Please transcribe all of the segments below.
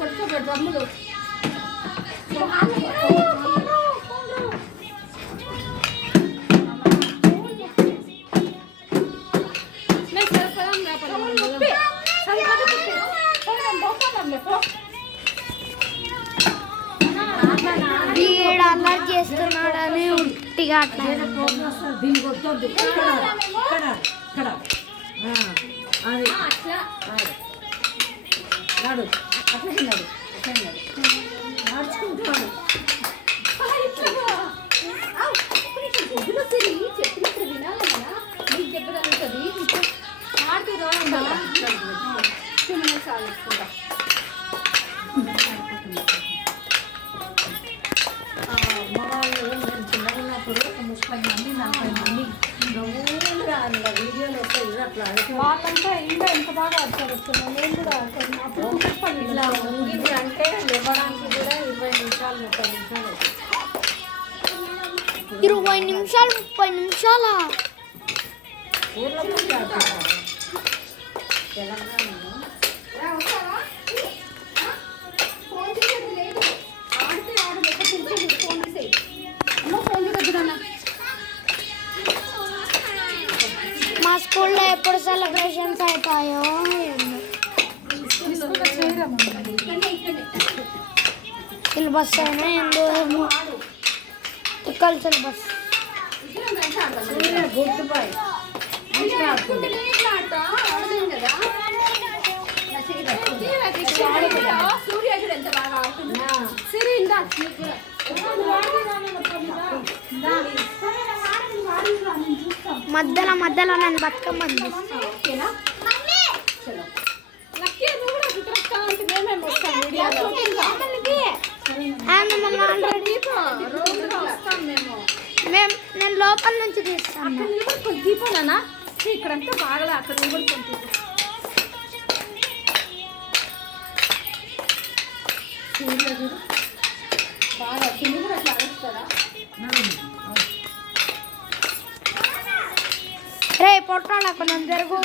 కొట్టుకోబెట్టు తమ్ముడు. అల్లరి చేస్తున్నాడని ఉట్టిగా అట్లా దీనికి వద్దు. ఇక్కడ అది నాడు అట్లా నడు నడుచుకుంటాడు. చెప్పినప్పుడు వినాలి కదా, నీకు దెబ్బ తగ్గుతుంది. ఆడుతూ సాధిస్తుంటా. చిన్నగా ఉన్నప్పుడు 30 మంది 40 మంది రోజులుగా వీడియోలు వస్తాయి అట్లా వాళ్ళంతా ఇంకా ఎంత బాగా ఆడతారు. నేను కూడా ఆడతాను. అప్పుడు ఇట్లా ఉంగింది అంటే లేవడానికి కూడా 20 నిమిషాలు 30 నిమిషాలు అవుతుంది. 20 నిమిషాలు 30 నిమిషాలా? ఊర్లో కూడా ఆడతారు తెలంగాణలో. మా స్కూల్లో ఎప్పుడు సెలబ్రేషన్స్ అవుతాయో సిలబస్ అయినా ఏందో ఇక్కడ సిలబస్ మధ్యలో నేను బతుకమ్మ నేను లోపల నుంచి తీస్తాను. దీపాలనా ఇక్కడంతా బాగా అక్కడ బాగా కింద కూడా అట్లా ఆడిస్తారా? రే పొట్టాల కొంచెం జరుగు.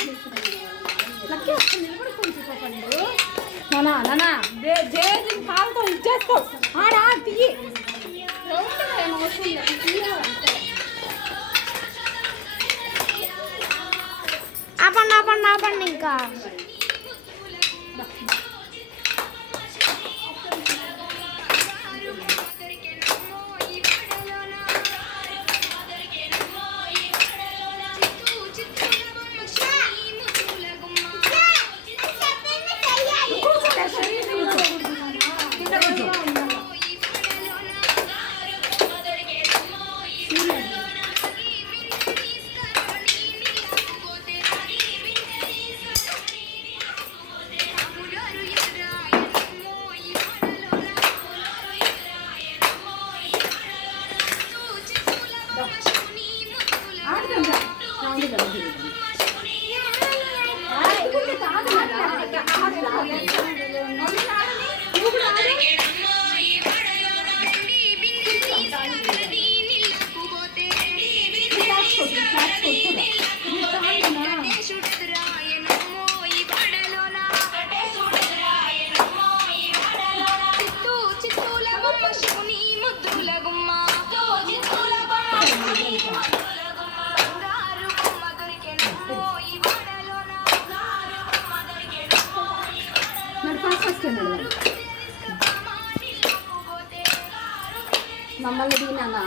కాలుతో ఇచ్చేస్తావు. ఆడా తీయి ఆపండి ఇంకా. మమ్మల్ని దీనా